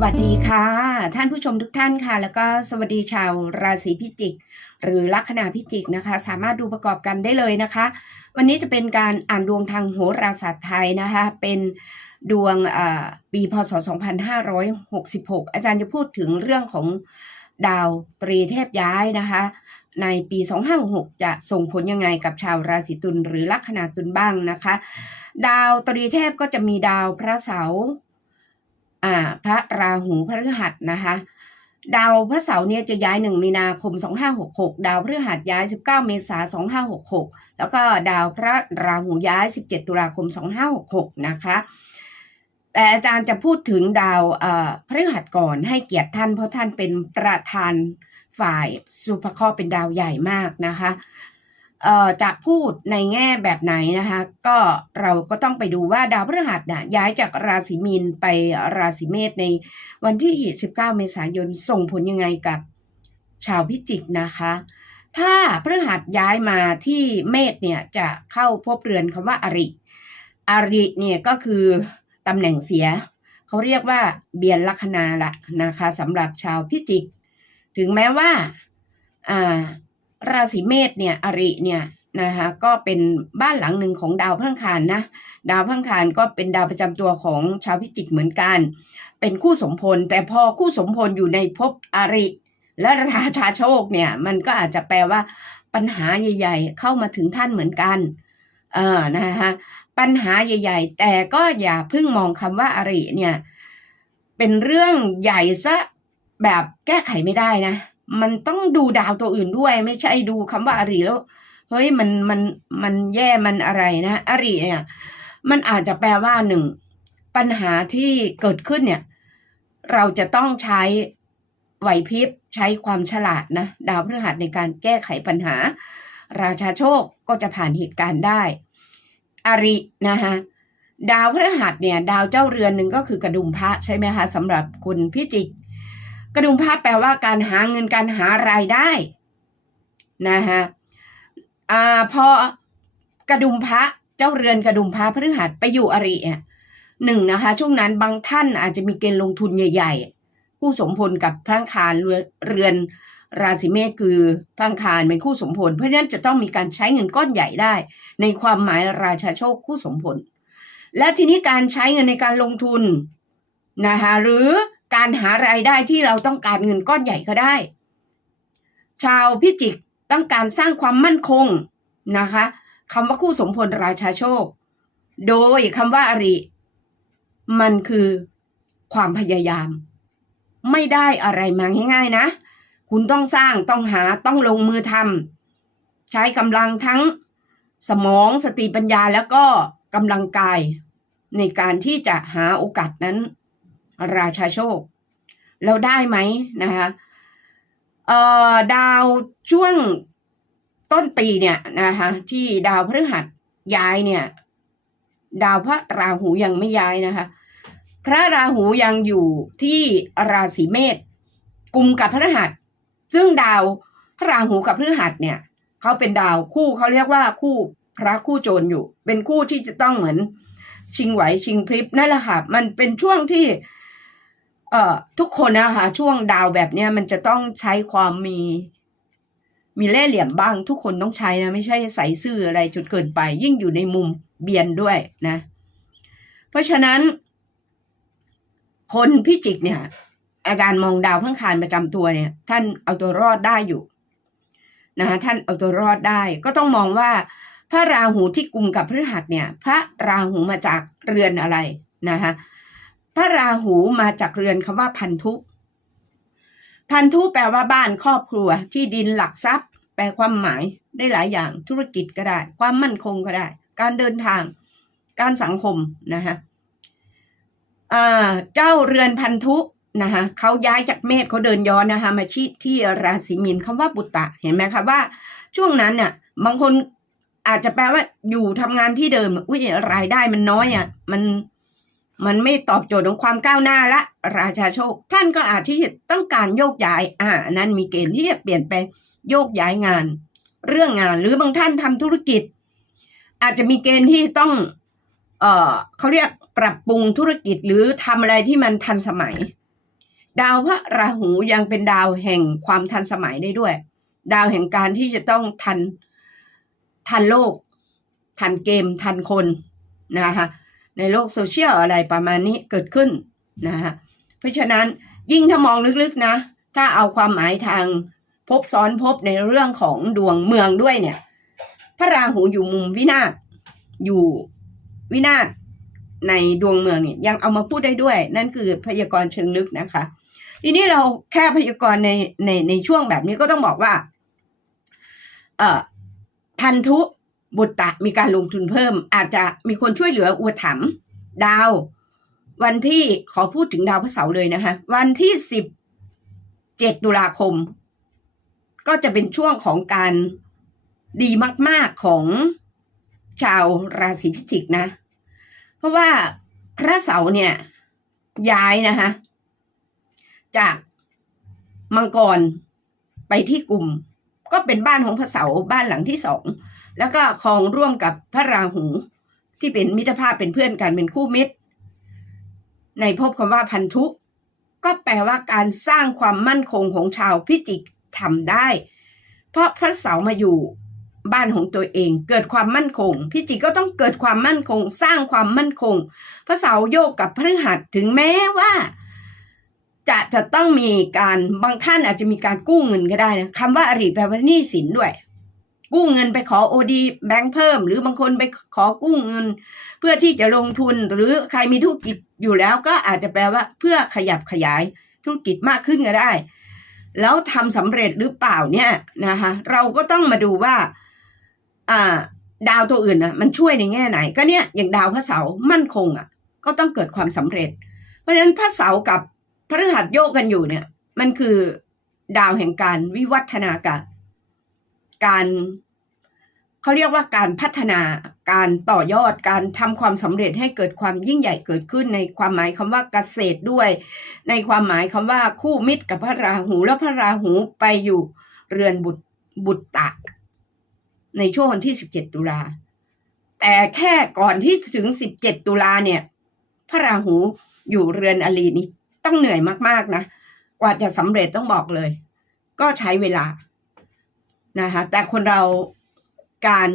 วัสดีค่ะ ท่านผู้ชมทุกท่านค่ะ แล้วก็สวัสดีชาวราศีพิจิก หรือลัคนาพิจิกนะคะ สามารถดูประกอบกันได้เลยนะคะ วันนี้จะเป็นการอ่านดวงทางโหราศาสตร์ไทยนะคะ เป็นดวงปีพศ 2566 อาจารย์จะพูดถึงเรื่องของดาวตรีเทพย้ายนะคะ ในปี 2566 จะส่งผลยังไงกับชาวราศีตุลหรือลัคนาตุลบ้างนะคะ ดาวตรีเทพก็จะมีดาวพระเสาร์ อ่าพระราหูพฤหัสนะคะ ดาวพระเสาร์เนี่ยจะย้าย 1 มีนาคม 2566 ดาวพฤหัสย้าย 19 เมษายน 2566 แล้วก็ดาวพระราหูย้าย 17 ตุลาคม 2566 นะคะแต่อาจารย์จะพูดถึงดาวพฤหัสก่อนให้เกียรติท่านเพราะท่านเป็นประธานฝ่ายสุภคราะห์เป็นดาวใหญ่มากนะคะ จะพูดในแง่แบบไหนนะคะ ก็เราก็ต้องไปดูว่าดาวพฤหัสน่ะย้ายจากราศีมีนไปราศีเมษในวันที่ 19 เมษายนส่งผลยังไงกับชาวพิจิกนะคะ ถ้าพฤหัสย้ายมาที่เมษเนี่ยจะเข้าพบเรือนคำว่าอริ อริเนี่ยก็คือตำแหน่งเสีย เขาเรียกว่าเบียนลัคนาละนะคะสำหรับชาวพิจิก ถึงแม้ว่าอ่า ราศีเมษเนี่ยอริเนี่ยนะคะก็เป็นบ้านหลังหนึ่งของดาวพฤหัสนะดาวพฤหัสก็เป็นดาวประจำตัวของชาวพิจิกเหมือนกัน เป็นคู่สมพลแต่พอคู่สมพลอยู่ในภพอริ และราชาโชคเนี่ยมันก็อาจจะแปลว่าปัญหาใหญ่ ๆ เข้ามาถึงท่านเหมือนกันเออนะคะปัญหาใหญ่ ๆ แต่ก็อย่าเพิ่งมองคำว่าอริเนี่ยเป็นเรื่องใหญ่ซะแบบแก้ไขไม่ได้นะ มันต้องดูดาวตัวอื่นด้วย ไม่ใช่ดูคำว่าอริแล้วเฮ้ยมันมันมันแย่มันอะไรนะอริเนี่ย มันอาจจะแปลว่าหนึ่งปัญหาที่เกิดขึ้นเนี่ย เราจะต้องใช้ไหวพริบใช้ความฉลาดนะดาวพฤหัสในการแก้ไขปัญหา ราชาโชคก็จะผ่านเหตุการณ์ได้อรินะคะดาวพฤหัสเนี่ย ดาวเจ้าเรือนหนึ่งก็คือกระดุมพระใช่ไหมคะสำหรับคนพิจิก กระดุมพระแปลว่าการหาเงินการหารายได้นะคะอ่าพอกระดุมพระเจ้าเรือนกระดุมพระพฤหัสไปอยู่อริอะหนึ่งนะคะ ช่วงนั้นบางท่านอาจจะมีเกณฑ์ลงทุนใหญ่ๆ คู่สมพลกับพระอังคารเรือนราศีเมษคือพระอังคารเป็นคู่สมพล เพราะฉะนั้นจะต้องมีการใช้เงินก้อนใหญ่ได้ ในความหมายราชาโชคคู่สมพล และทีนี้การใช้เงินในการลงทุนนะคะหรือ การหารายได้ที่เราต้องการเงินก้อนใหญ่ก็ได้ ชาวพิจิกต้องการสร้างความมั่นคงนะคะคำว่าคู่สมพลราชาโชค โดยคำว่าอริ มันคือความพยายาม ไม่ได้อะไรมาง่าย ๆ นะ คุณต้องสร้างต้องหาต้องลงมือทำใช้กำลังทั้งสมองสติปัญญาแล้วก็กำลังกายในการที่จะหาโอกาสนั้น ราชาโชค แล้วได้ไหมนะคะเอ่อดาวช่วงต้นปีเนี่ยนะคะที่ดาวพฤหัสย้ายเนี่ย ดาวพระราหูยังไม่ย้ายนะคะพระราหูยังอยู่ที่ราศีเมษกลุ่มกับพฤหัส ซึ่งดาวพระราหูกับพฤหัสเนี่ยเขาเป็นดาวคู่เขาเรียกว่าคู่พระคู่โจรอยู่ เป็นคู่ที่จะต้องเหมือนชิงไหวชิงพริบนั่นแหละค่ะ มันเป็นช่วงที่ เอ่อทุกคนนะคะช่วงดาวแบบเนี้ยมันจะต้องใช้ความมี มีเล่ห์เหลี่ยมบ้าง ทุกคนต้องใช้นะ ไม่ใช่ใส่ซื่ออะไรจนเกินไป ยิ่งอยู่ในมุมเบียนด้วยนะ เพราะฉะนั้น คนพิจิกเนี่ย อาการมองดาวพังคารประจำตัวเนี่ย ท่านเอาตัวรอดได้อยู่นะคะท่านเอาตัวรอดได้ ก็ต้องมองว่า พระราหูที่กลุ่มกับพฤหัสเนี่ย พระราหูมาจากเรือนอะไรนะคะ พระราหูมาจากเรือนคำว่าพันธุ พันธุแปลว่าบ้านครอบครัว ที่ดินหลักทรัพย์ แปลความหมายได้หลายอย่างธุรกิจก็ได้ ความมั่นคงก็ได้ การเดินทาง การสังคมนะคะเจ้าเรือนพันธุนะคะเขาย้ายจากเมษเขาเดินย้อนนะคะมาที่ที่ราศีมีนคำว่าบุตตะเห็นไหมคะว่า ช่วงนั้นเนี่ยบางคนอาจจะแปลว่าอยู่ทำงานที่เดิมอุ้ยรายได้มันน้อยอะมัน มันไม่ตอบโจทย์ของความก้าวหน้าละ ราชาโชค ท่านก็อาจที่จะต้องการโยกย้าย อ่า นั้นมีเกณฑ์ที่จะเปลี่ยนแปลงโยกย้ายงาน เรื่องงานหรือบางท่านทำธุรกิจ อาจจะมีเกณฑ์ที่ต้อง เอ่อเขาเรียกปรับปรุงธุรกิจหรือทำอะไรที่มันทันสมัย ดาวพระราหูยังเป็นดาวแห่งความทันสมัยได้ด้วย ดาวแห่งการที่จะต้องทันทันโลก ทันเกมทันคนนะคะ ในโลกโซเชียลอะไรประมาณนี้เกิดขึ้นนะคะเพราะฉะนั้นยิ่งถ้ามองลึกๆนะ ถ้าเอาความหมายทางพบซ้อนพบในเรื่องของดวงเมืองด้วยเนี่ย พระราหูอยู่มุมวินาศอยู่วินาศในดวงเมืองเนี่ยยังเอามาพูดได้ด้วย นั่นคือพยากรณ์เชิงลึกนะคะ ทีนี้เราแค่พยากรณ์ในในในช่วงแบบนี้ก็ต้องบอกว่า เอ่อพันธุ บุตตะมีการลงทุนเพิ่ม อาจจะมีคนช่วยเหลืออุปถัมภ์ดาว วันที่ขอพูดถึงดาวพระเสาร์เลยนะคะ วันที่สิบเจ็ดตุลาคม ก็จะเป็นช่วงของการดีมาก ๆของชาวราศีพิจิกนะ เพราะว่าพระเสาร์เนี่ย ย้ายนะคะจากมังกรไปที่กลุ่ม ก็เป็นบ้านของพระเสาร์บ้านหลังที่สอง แล้วก็ครองร่วมกับพระราหูที่เป็นมิตรภาพเป็นเพื่อนกันเป็นคู่มิตร ในภพคำว่าพันธุ ก็แปลว่าการสร้างความมั่นคงของชาวพิจิกทำได้ เพราะพระเสาร์มาอยู่บ้านของตัวเองเกิดความมั่นคง พิจิกก็ต้องเกิดความมั่นคง สร้างความมั่นคง พระเสาร์โยกกับพฤหัสถึงแม้ว่า จะจะต้องมีการบางท่านอาจจะมีการกู้เงินก็ได้นะคำว่าอริแปลว่าหนี้สินด้วย กู้เงินไปขอโอดีแบงค์เพิ่ม หรือบางคนไปขอกู้เงิน เพื่อที่จะลงทุนหรือใครมีธุรกิจอยู่แล้วก็อาจจะแปลว่าเพื่อขยับขยายธุรกิจมากขึ้นก็ได้ แล้วทำสำเร็จหรือเปล่าเนี่ยนะคะเราก็ต้องมาดูว่าอ่าดาวตัวอื่นนะมันช่วยในแง่ไหน ก็เนี่ยอย่างดาวพระเสาร์มั่นคงอะ ก็ต้องเกิดความสำเร็จ เพราะฉะนั้นพระเสาร์กับพฤหัสโยกกันอยู่เนี่ย มันคือดาวแห่งการวิวัฒนาการ การเขาเรียกว่าการพัฒนาการต่อยอดการทำความสำเร็จให้เกิดความยิ่งใหญ่เกิดขึ้นในความหมายคำว่าเกษตรด้วย ในความหมายคำว่าคู่มิตรกับพระราหูแล้วพระราหูไปอยู่เรือนบุตรบุตรตะ ในช่วงวันที่สิบเจ็ดตุลาแต่แค่ก่อนที่ถึงสิบเจ็ดตุลาเนี่ย พระราหูอยู่เรือนอลีนี่ต้องเหนื่อยมากๆนะ กว่าจะสำเร็จต้องบอกเลย ก็ใช้เวลา นะคะแต่คนเราการ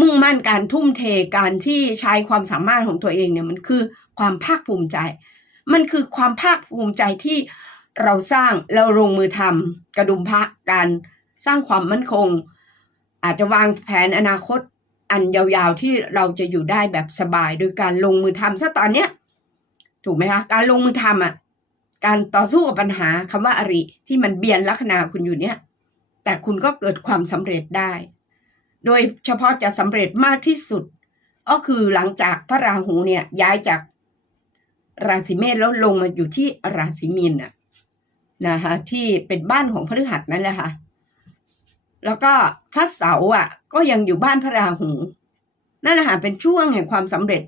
มุ่งมั่นการทุ่มเทการที่ใช้ความสามารถของตัวเองเนี่ยมันคือความภาคภูมิใจ มันคือความภาคภูมิใจที่เราสร้างเราลงมือทำกระดุมพระการสร้างความมั่นคง อาจจะวางแผนอนาคตอันยาวๆที่เราจะอยู่ได้แบบสบาย โดยการลงมือทำซะตอนเนี้ยถูกไหมคะการลงมือทำอะการต่อสู้กับปัญหาคำว่าอริที่มันเบียนลัคนาคุณอยู่เนี่ย แต่คุณก็เกิดความสำเร็จได้ โดยเฉพาะจะสำเร็จมากที่สุด ก็คือหลังจากพระราหูเนี่ยย้ายจากราศีเมษแล้วลงมาอยู่ที่ราศีมีนน่ะนะคะที่เป็นบ้านของพฤหัสนั่นแหละค่ะแล้วก็พระเสาร์อะ ก็ยังอยู่บ้านพระราหูนั่นแหละค่ะเป็นช่วงแห่งความสำเร็จ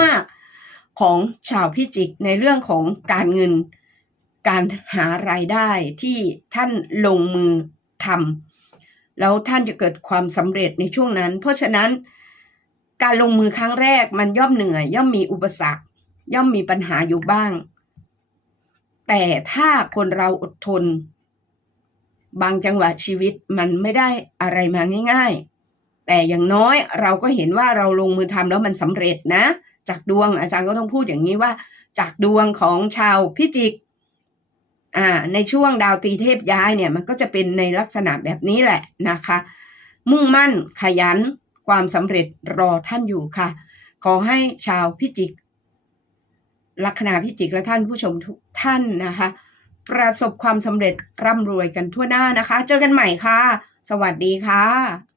มากๆของชาวพิจิกในเรื่องของการเงิน การหารายได้ที่ท่านลงมือ ทำแล้วท่านจะเกิดความสำเร็จในช่วงนั้น เพราะฉะนั้นการลงมือครั้งแรกมันย่อมเหนื่อย ย่อมมีอุปสรรค ย่อมมีปัญหาอยู่บ้าง แต่ถ้าคนเราอดทน บางจังหวะชีวิตมันไม่ได้อะไรมาง่าย ๆ แต่อย่างน้อยเราก็เห็นว่าเราลงมือทำแล้วมันสำเร็จนะ จากดวงอาจารย์ก็ต้องพูดอย่างนี้ว่า จากดวงของชาวพิจิก อ่าในช่วงดาวตีเทพย้ายเนี่ยมันก็จะเป็นในลักษณะแบบนี้แหละนะคะ มุ่งมั่นขยันความสำเร็จรอท่านอยู่ค่ะ ขอให้ชาวพิจิก ลัคนาพิจิกและท่านผู้ชมทุกท่านนะคะ ประสบความสำเร็จร่ำรวยกันทั่วหน้านะคะ เจอกันใหม่ค่ะ สวัสดีค่ะ